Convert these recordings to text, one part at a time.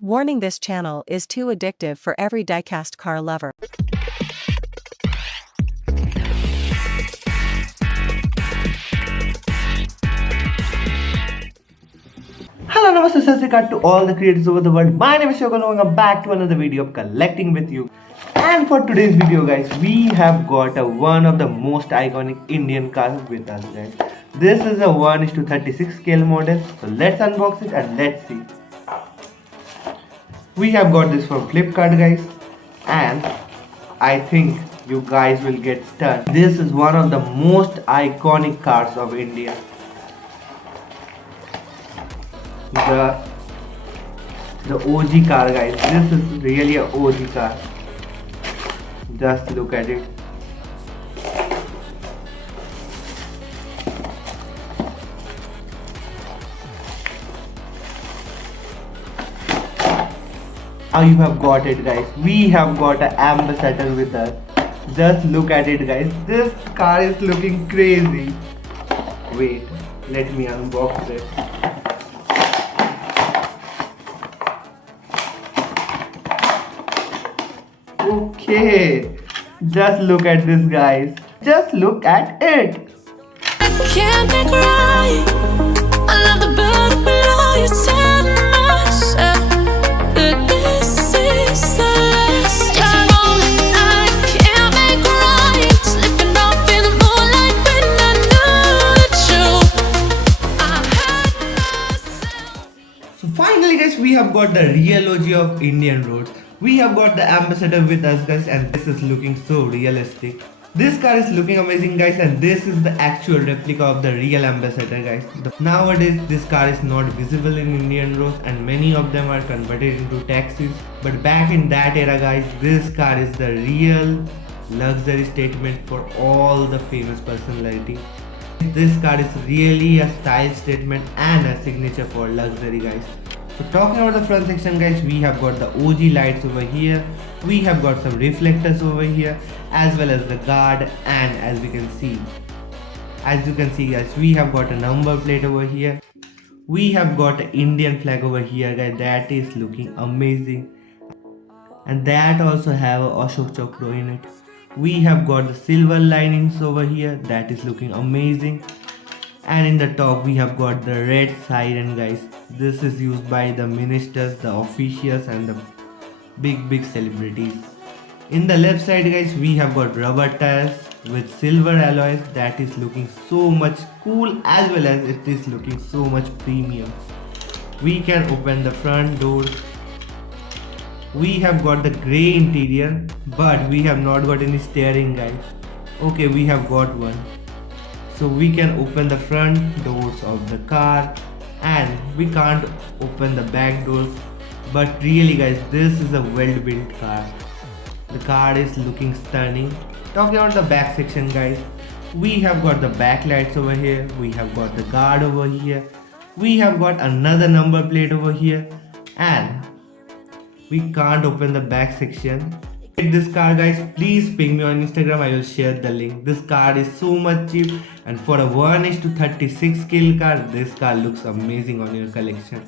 Warning: this channel is too addictive for every diecast car lover. Hello, namaste, sat sri akal to all the creators over the world. My name is Shogun. Welcome back to another video of collecting with you. And for today's video, guys, we have got one of the most iconic Indian cars with us, guys. This is a 1:36 scale model. So let's unbox it and let's see. We have got this from Flipkart, guys, and I think you guys will get stunned. This is one of the most iconic cars of India. The OG car, guys. This is really a OG car. Just look at it. Now you have got it, guys. We have got an ambassador with us. Just look at it, guys. This car is looking crazy. Wait, let me unbox it. Okay, just look at this, guys. Just look at it. Can't make right. I love the bird below you. Tell myself that this is the last time. I can't make right. Slipping off in the moonlight when I knew the truth. I had myself. So finally, guys, we have got the real OG of Indian roads. We have got the ambassador with us, guys, and this is looking so realistic. This car is looking amazing, guys, and this is the actual replica of the real ambassador, guys. Nowadays, this car is not visible in Indian roads and many of them are converted into taxis. But back in that era, guys, this car is the real luxury statement for all the famous personality. This car is really a style statement and a signature for luxury, guys. So talking about the front section, guys, we have got the OG lights over here. We have got some reflectors over here, as well as the guard, and as you can see, guys, we have got a number plate over here. We have got an Indian flag over here, guys. That is looking amazing, and that also have a Ashok Chakra in it. We have got the silver linings over here. That is looking amazing. And in the top we have got the red siren, guys. This is used by the ministers, the officials and the big celebrities. In the left side, guys, we have got rubber tires with silver alloys. That is looking so much cool, as well as it is looking so much premium. We can open the front doors. We have got the grey interior, but we have not got any steering, guys. Okay, we have got one. So we can open the front doors of the car, and we can't open the back doors. But really, guys, this is a well-built car. The car is looking stunning. Talking about the back section, guys, we have got the backlights over here. We have got the guard over here. We have got another number plate over here, and we can't open the back section. This car, guys, please ping me on Instagram. I will share the link. This car is so much cheap, and for a 1:36 scale car, this car looks amazing on your collection.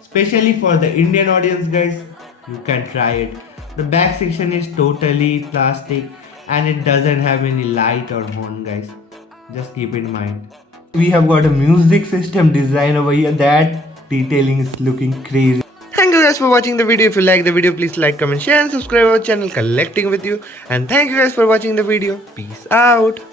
Especially for the Indian audience, guys, you can try it. The back section is totally plastic and it doesn't have any light or horn, guys. Just keep in mind. We have got a music system design over here. That detailing is looking crazy. Thank you guys for watching the video. If you like the video, please like, comment, share and subscribe our channel Collecting With You. And thank you guys for watching the video. Peace out.